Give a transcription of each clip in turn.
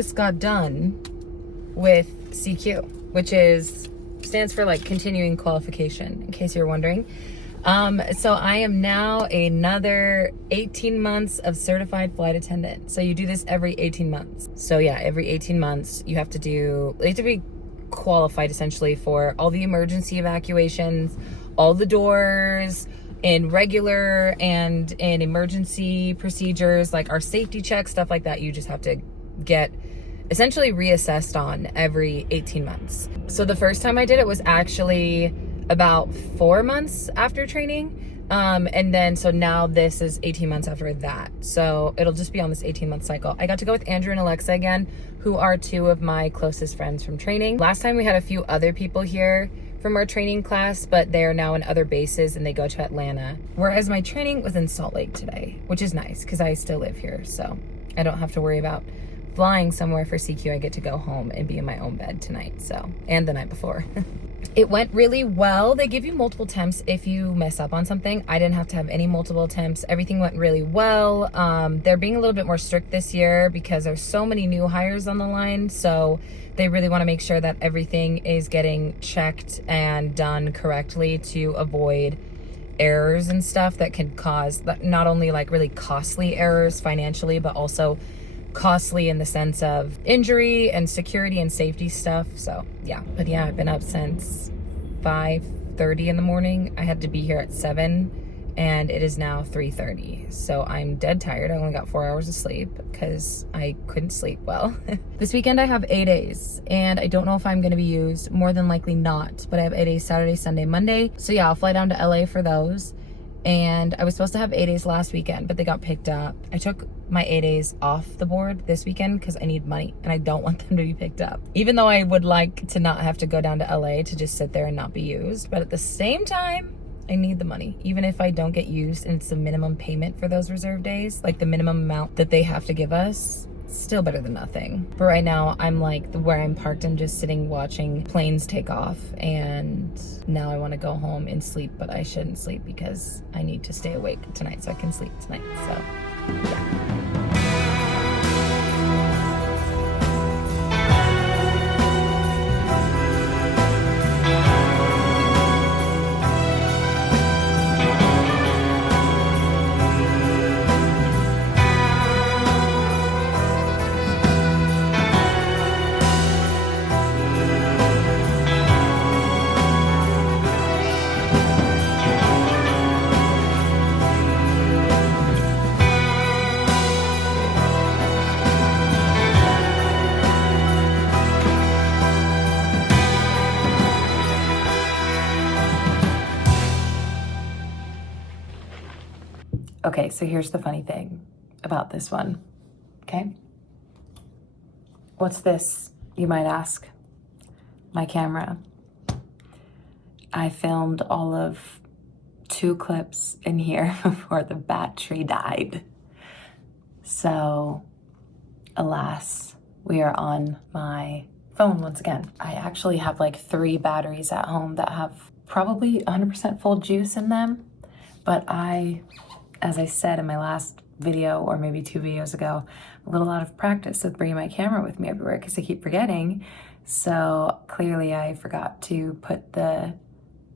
just got done with CQ, which stands for like continuing qualification, in case you're wondering. So I am now another 18 months of certified flight attendant. So you do this every 18 months. So yeah, every 18 months you have to be qualified essentially for all the emergency evacuations, all the doors, in regular and in emergency procedures, like our safety checks, stuff like that. You just have to get essentially reassessed on every 18 months. So the first time I did it was actually about 4 months after training. And then, so now this is 18 months after that. So it'll just be on this 18-month cycle. I got to go with Andrew and Alexa again, who are two of my closest friends from training. Last time we had a few other people here from our training class, but they're now in other bases and they go to Atlanta. Whereas my training was in Salt Lake today, which is nice because I still live here. So I don't have to worry about flying somewhere for CQ. I get to go home and be in my own bed tonight, and the night before. It went really well. They give you multiple attempts if you mess up on something. I didn't have to have any multiple attempts. Everything went really well. They're being a little bit more strict this year because there's so many new hires on the line. So they really want to make sure that everything is getting checked and done correctly to avoid errors and stuff that can cause not only like really costly errors financially, but also costly in the sense of injury and security and safety stuff. So yeah, but yeah, I've been up since 5:30 in the morning. I had to be here at 7 and it is now 3:30. So I'm dead tired. I only got 4 hours of sleep because I couldn't sleep well. This weekend I have A-days and I don't know if I'm going to be used. More than likely not, but I have A-days Saturday, Sunday, Monday. So yeah, I'll fly down to LA for those. And I was supposed to have A-days last weekend, but they got picked up. I took my A-days off the board this weekend because I need money and I don't want them to be picked up. Even though I would like to not have to go down to LA to just sit there and not be used. But at the same time, I need the money. Even if I don't get used and it's the minimum payment for those reserve days, like the minimum amount that they have to give us, still better than nothing. But right now I'm like where I'm parked, I'm just sitting watching planes take off, and now I want to go home and sleep, but I shouldn't sleep because I need to stay awake tonight so I can sleep tonight. So yeah. Okay, so here's the funny thing about this one, okay? What's this, you might ask? My camera. I filmed all of 2 clips in here before the battery died. So, alas, we are on my phone once again. I actually have like 3 batteries at home that have probably 100% full juice in them, but as I said in my last video, or maybe 2 videos ago, a little out of practice with bringing my camera with me everywhere because I keep forgetting. So clearly I forgot to put the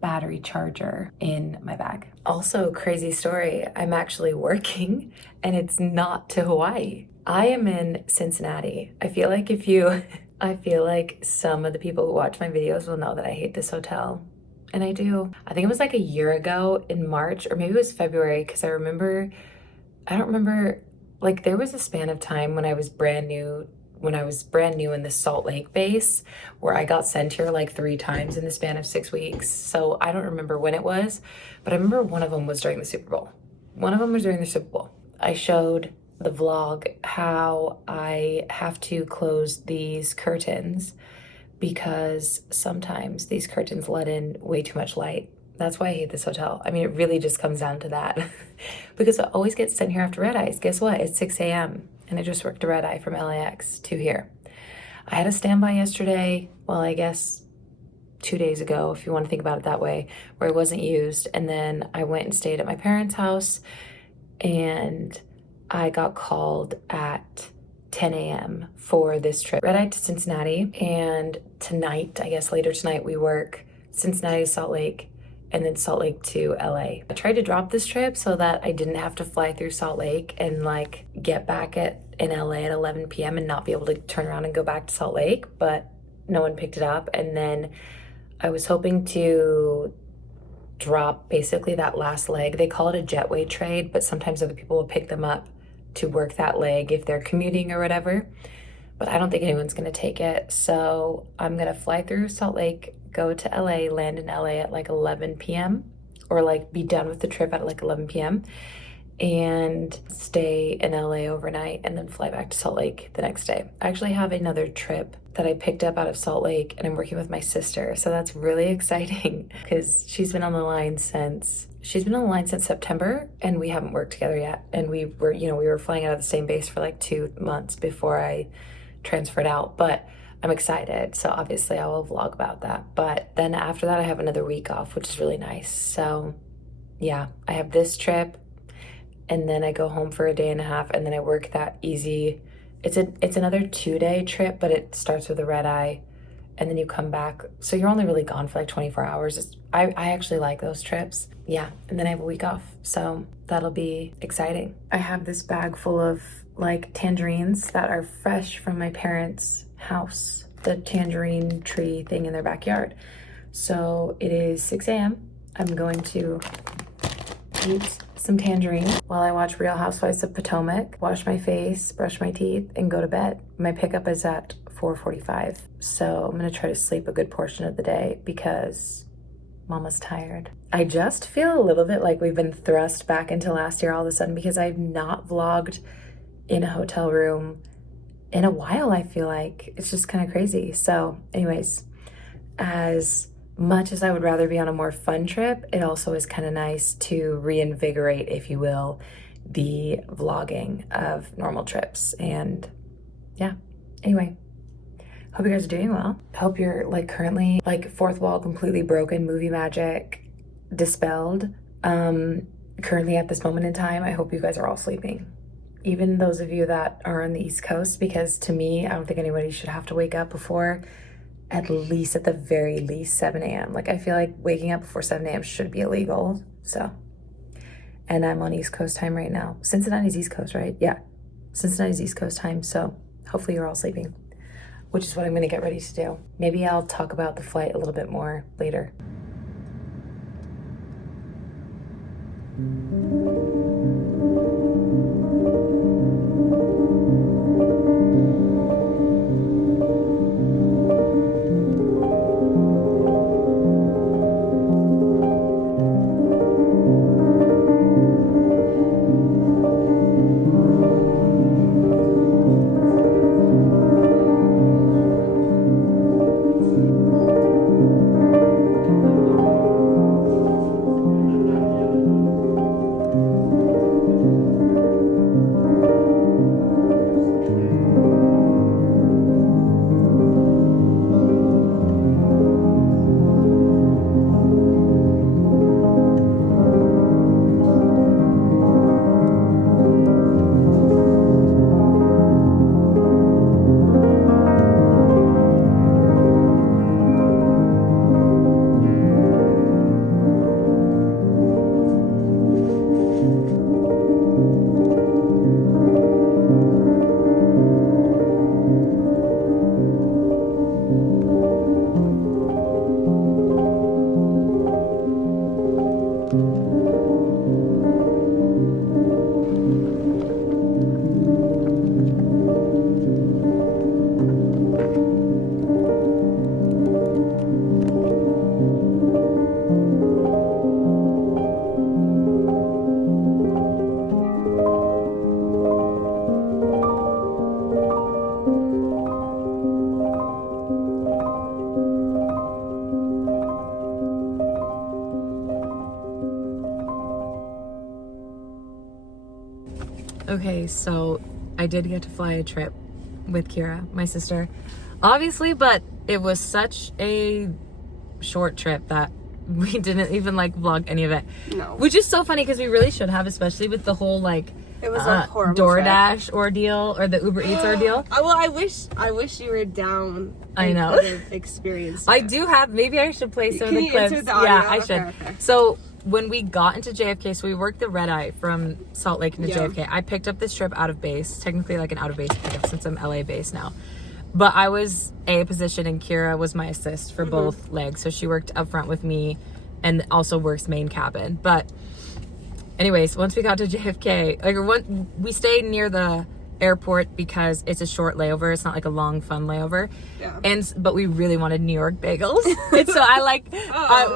battery charger in my bag. Also, crazy story, I'm actually working and it's not to Hawaii. I am in Cincinnati. I feel like some of the people who watch my videos will know that I hate this hotel. And I do. I think it was like a year ago in March, or maybe it was February, because I don't remember, like there was a span of time when I was brand new in the Salt Lake base where I got sent here like 3 times in the span of 6 weeks. So I don't remember when it was, but I remember one of them was during the Super Bowl. I showed the vlog how I have to close these curtains because sometimes these curtains let in way too much light. That's why I hate this hotel. I mean, it really just comes down to that. Because I always get sent here after red eyes. Guess what? It's 6 a.m. and I just worked a red eye from LAX to here. I had a standby yesterday, well, I guess 2 days ago, if you want to think about it that way, where I wasn't used. And then I went and stayed at my parents' house and I got called at 10 a.m. for this trip. Red-eye to Cincinnati, and tonight, I guess later tonight, we work Cincinnati to Salt Lake, and then Salt Lake to LA. I tried to drop this trip so that I didn't have to fly through Salt Lake and like get back in LA at 11 p.m. and not be able to turn around and go back to Salt Lake, but no one picked it up. And then I was hoping to drop basically that last leg. They call it a jetway trade, but sometimes other people will pick them up to work that leg if they're commuting or whatever. But I don't think anyone's gonna take it. So I'm gonna fly through Salt Lake, go to LA, land in LA at like 11 p.m. or like be done with the trip at like 11 p.m. and stay in LA overnight and then fly back to Salt Lake the next day. I actually have another trip that I picked up out of Salt Lake, and I'm working with my sister. So that's really exciting because she's been on the line since September, and we haven't worked together yet. And we were flying out of the same base for like 2 months before I transferred out, but I'm excited. So obviously I will vlog about that. But then after that, I have another week off, which is really nice. So yeah, I have this trip, and then I go home for a day and a half, and then I work that easy. It's another 2-day trip, but it starts with a red eye, and then you come back. So you're only really gone for like 24 hours. I actually like those trips. Yeah, and then I have a week off. So that'll be exciting. I have this bag full of like tangerines that are fresh from my parents' house, the tangerine tree thing in their backyard. So it is 6 a.m. I'm going to eat some tangerine while I watch Real Housewives of Potomac, wash my face, brush my teeth, and go to bed. My pickup is at 4:45, so I'm gonna try to sleep a good portion of the day because Mama's tired. I just feel a little bit like we've been thrust back into last year all of a sudden because I've not vlogged in a hotel room in a while. I feel like it's just kind of crazy. So anyways, as much as I would rather be on a more fun trip, it also is kind of nice to reinvigorate, if you will, the vlogging of normal trips. And yeah, anyway, hope you guys are doing well. Hope you're like currently like fourth wall completely broken, movie magic dispelled. Currently at this moment in time, I hope you guys are all sleeping. Even those of you that are on the East Coast, because to me, I don't think anybody should have to wake up before at the very least 7 a.m. Like I feel like waking up before 7 a.m. should be illegal. So, and I'm on East Coast time right now. Cincinnati's East Coast, right? Yeah, Cincinnati's East Coast time. So hopefully you're all sleeping, which is what I'm gonna get ready to do. Maybe I'll talk about the flight a little bit more later. Okay, so I did get to fly a trip with Kira, my sister, obviously, but it was such a short trip that we didn't even like vlog any of it. No. Which is so funny because we really should have, especially with the whole like It was a horrible DoorDash ordeal or the Uber Eats ordeal. Well, I wish you were down. I know. Could have experienced it. I do have. Maybe I should play some of the clips. The audio? Yeah, I should. Okay. So when we got into JFK, so we worked the red eye from Salt Lake into JFK. I picked up this trip out of base, technically like an out of base pickup since I'm LA based now. But I was A position and Kira was my assist for both legs. So she worked up front with me and also works main cabin. But anyways, once we got to JFK, we stayed near the airport because it's a short layover. It's not like a long, fun layover. Yeah. But we really wanted New York bagels. And so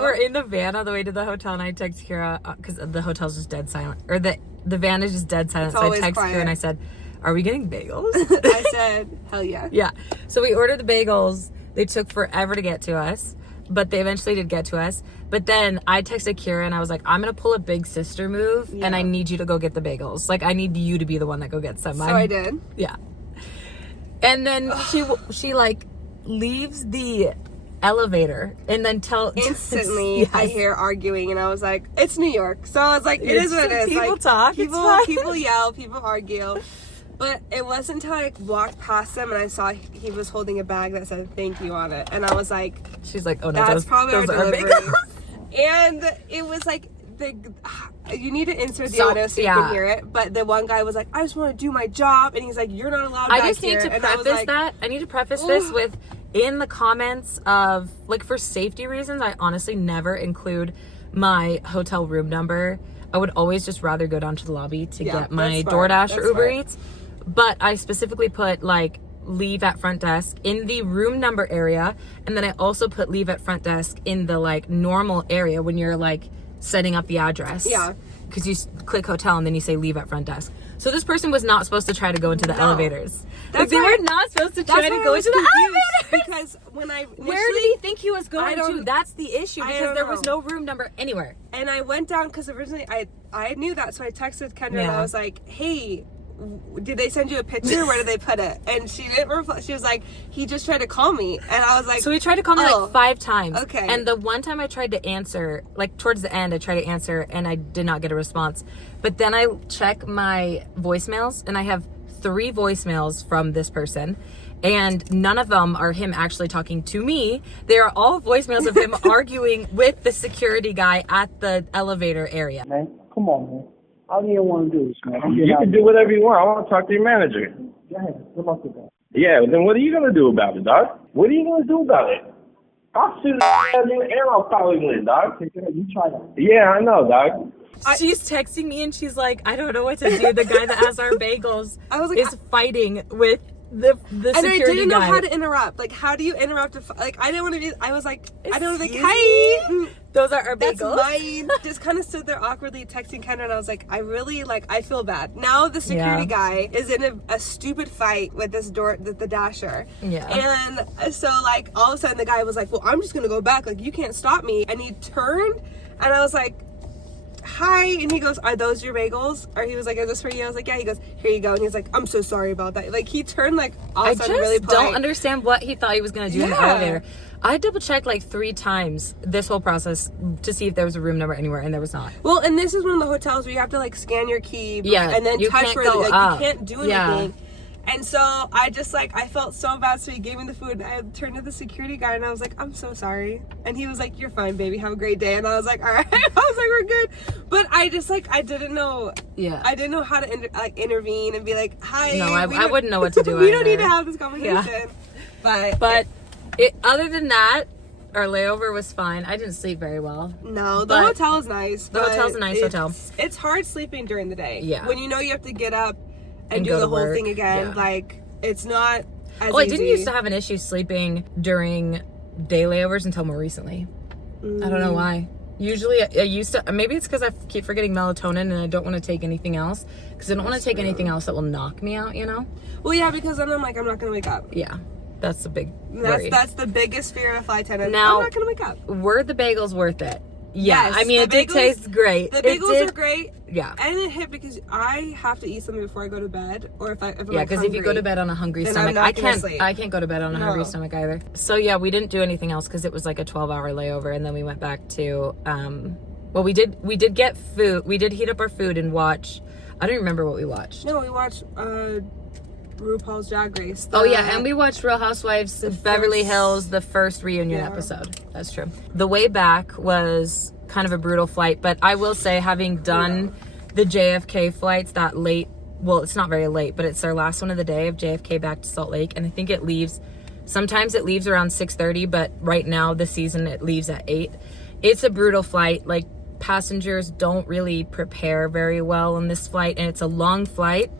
we're in the van on the way to the hotel and I text Kira because the hotel's just dead silent. Or the van is just dead silent. So I text Kira and I said, are we getting bagels? I said, hell yeah. Yeah. So we ordered the bagels. They took forever to get to us, but they eventually did get to us. But then I texted Kira and I was like, I'm going to pull a big sister move and I need you to go get the bagels. Like, I need you to be the one that go gets them. So I did. Yeah. And then she like leaves the elevator and then instantly I hear arguing and I was like, it's New York. So I was like, it is what it is. People like, talk. People yell, people argue. But it wasn't until I walked past him and I saw he was holding a bag that said thank you on it. And I was like, she's like, oh no, that's probably our delivery. Bagels. And it was like, you need to insert the audio so you can hear it. But the one guy was like, I just want to do my job. And he's like, you're not allowed back here. I need to preface this with, in the comments of, like, for safety reasons, I honestly never include my hotel room number. I would always just rather go down to the lobby to get my DoorDash or Uber Eats. But I specifically put, like, leave at front desk in the room number area. And then I also put leave at front desk in the, like, normal area when you're, like, setting up the address. Yeah. Because you click hotel and then you say leave at front desk. So this person was not supposed to try to go into the elevators. Like, they were not supposed to try to go into the elevators. Because when I initially, where did he think he was going to? That's the issue, because there was no room number anywhere. And I went down because originally I knew that, so I texted Kendra and I was like, hey, did they send you a picture? Where did they put it? And she didn't reply. She was like, he just tried to call me. And I was like, so he tried to call me like 5 times. Okay. And the one time I tried to answer, like towards the end, I tried to answer and I did not get a response. But then I check my voicemails and I have 3 voicemails from this person. And none of them are him actually talking to me. They are all voicemails of him arguing with the security guy at the elevator area. Man, come on, man. All you want to do is, man. You can do whatever you want. I want to talk to your manager. Go ahead. Good luck with that. Yeah, then what are you going to do about it, dog? What are you going to do about it? I'll sue the and I'll probably win, dog. You try that. Yeah, I know, dog. She's texting me and she's like, I don't know what to do. The guy that has our bagels is fighting with the security guy. And I didn't know how to interrupt. Like, how do you interrupt? I didn't want to be. I was like, I don't know. Like, hi. Those are our bagels. That's mine. Just kind of stood there awkwardly texting Kendra, and I was like, I feel bad. Now the security guy is in a stupid fight with this the dasher. Yeah. And so, like, all of a sudden the guy was like, well, I'm just gonna go back. Like, you can't stop me. And he turned, and I was like, hi. And he goes, are those your bagels? Or he was like, is this for you? I was like, yeah. He goes, here you go. And he's like, I'm so sorry about that. Like, he turned like all of a sudden really polite. I just don't understand what he thought he was gonna do in the elevator. I double checked like 3 times this whole process to see if there was a room number anywhere, and there was not. Well, and this is one of the hotels where you have to like scan your key, and then you touch where you can't do anything. And so I just like, I felt so bad, so he gave me the food. I turned to the security guy and I was like, I'm so sorry. And he was like, you're fine, baby, have a great day. And I was like, all right. I was like, we're good. But I just like, I didn't know how to intervene and be like, hi. No, I wouldn't know what to do. We don't need to have this conversation. Yeah. But other than that, our layover was fine. I didn't sleep very well. No, the hotel is nice. The hotel's a nice hotel. It's hard sleeping during the day. Yeah. When you know you have to get up and do the whole thing again. Like, it's not as easy. I didn't used to have an issue sleeping during day layovers until more recently. I don't know why. Usually I used to, maybe it's because I keep forgetting melatonin and I don't want to take anything else, because I don't want to take anything else that will knock me out, you know? Well, yeah, because then I'm like, I'm not going to wake up. Yeah. That's the big worry. That's the biggest fear of a flight attendant. Now, I'm not going to wake up. Were the bagels worth it? Yeah. Yes, I mean, it did taste great. The bagels are great. Yeah. And it hit because I have to eat something before I go to bed, or if I'm because if you go to bed on a hungry stomach, I can't go to bed on a hungry stomach either. So yeah, we didn't do anything else because it was like a 12-hour layover, and then we went back to Well, we did get food. We did heat up our food and watch. I don't remember what we watched. No, we watched RuPaul's Drag Race. Oh yeah, and we watched Real Housewives of Beverly Hills, the first reunion episode. That's true. The way back was kind of a brutal flight, but I will say, having done the JFK flights that late, well, it's not very late, but it's our last one of the day of JFK back to Salt Lake, and I think it leaves, sometimes it leaves around 6:30, but right now this season it leaves at 8. It's a brutal flight. Like, passengers don't really prepare very well on this flight, and it's a long flight,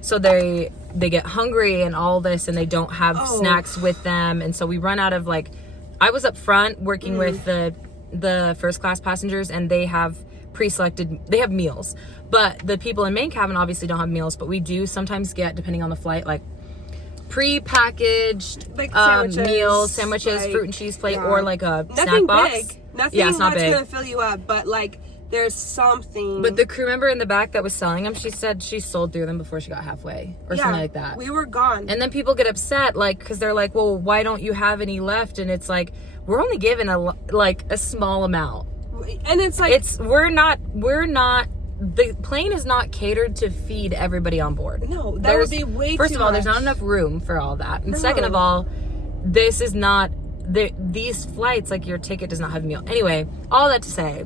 so they get hungry and all this, and they don't have snacks with them, and so we run out of, like, I was up front working with the first class passengers, and they have they have meals, but the people in main cabin obviously don't have meals, but we do sometimes get, depending on the flight, like pre-packaged like sandwiches, like, fruit and cheese plate, or like a snack box. Big. Nothing it's not big. Gonna fill you up, but like there's something. But the crew member in the back that was selling them, she said she sold through them before she got halfway, or something like that. We were gone. And then people get upset, like, because they're like, well, why don't you have any left? And it's like, we're only given a small amount. And it's like, we're not, the plane is not catered to feed everybody on board. No, that would be way too much. First of all, there's not enough room for all that. And second of all, this is not, these flights, like, your ticket does not have a meal. Anyway, all that to say,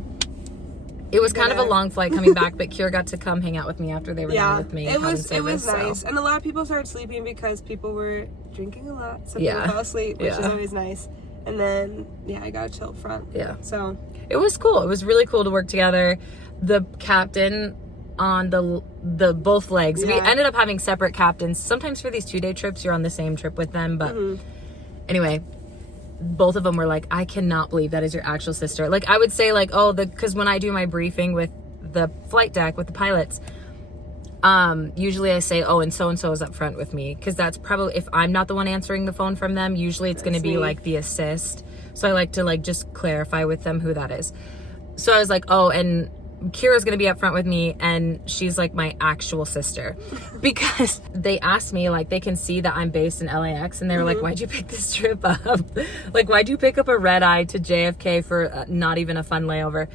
it was kind of a long flight coming back, but Kira got to come hang out with me after they were done with me. It was nice. And a lot of people started sleeping because people were drinking a lot. So people fell asleep, which is always nice. And then, I got a chill front. Yeah. So it was cool. It was really cool to work together. The captain on the both legs. We ended up having separate captains. Sometimes for these 2-day trips, you're on the same trip with them. But anyway, both of them were like, I cannot believe that is your actual sister. Like, I would say, like, because when I do my briefing with the flight deck, with the pilots, usually I say, and so is up front with me, because that's probably, if I'm not the one answering the phone from them, usually it's going to be like the assist. So I like to, like, just clarify with them who that is. So I was like, and Kira's going to be up front with me, and she's like my actual sister, because they asked me, like, they can see that I'm based in LAX, and they were like, why'd you pick this trip up? Like, why'd you pick up a red eye to JFK for not even a fun layover?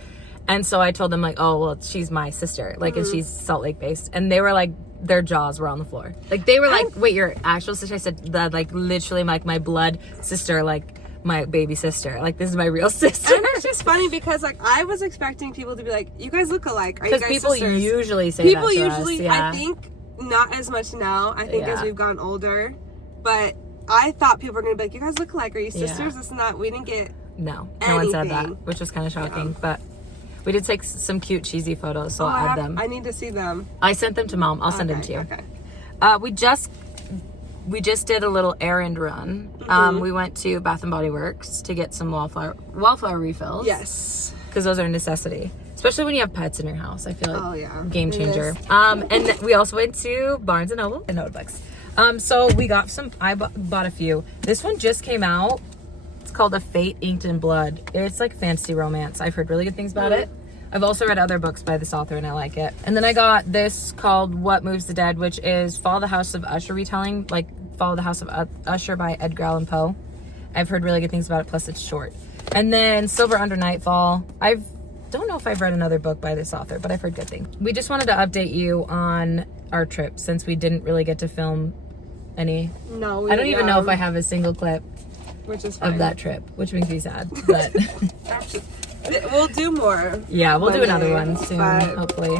And so I told them, like, well, she's my sister, like, and she's Salt Lake based. And they were like, their jaws were on the floor. Like, they were like, wait, your actual sister? I said, that, like, literally, like, my blood sister, like, my baby sister. Like, this is my real sister. And it's just funny because, like, I was expecting people to be like, you guys look alike. Are you guys people sisters? Usually say people that to usually, us, I think, not as much now. I think as we've gotten older. But I thought people were going to be like, you guys look alike. Are you sisters? This and that. We didn't get No one said that, which was kind of shocking. But we did take some cute, cheesy photos, so I'll add them. I need to see them. I sent them to Mom. I'll send them to you. Okay. We just did a little errand run. We went to Bath and Body Works to get some wallflower refills. Yes. Because those are a necessity. Especially when you have pets in your house. I feel like game changer. And we also went to Barnes & Noble and notebooks. So we got I bought a few. This one just came out. It's called A Fate Inked in Blood. It's like fantasy romance. I've heard really good things about it. I've also read other books by this author and I like it. And then I got this called What Moves the Dead, which is Follow the House of Usher retelling, like Follow the House of Usher by Edgar Allan Poe. I've heard really good things about it, plus it's short. And then Silver Under Nightfall. I don't know if I've read another book by this author, but I've heard good things. We just wanted to update you on our trip since we didn't really get to film any. No, I don't even know if I have a single clip of that trip, which makes me sad. But we'll do more. Yeah, we'll do another one soon, hopefully.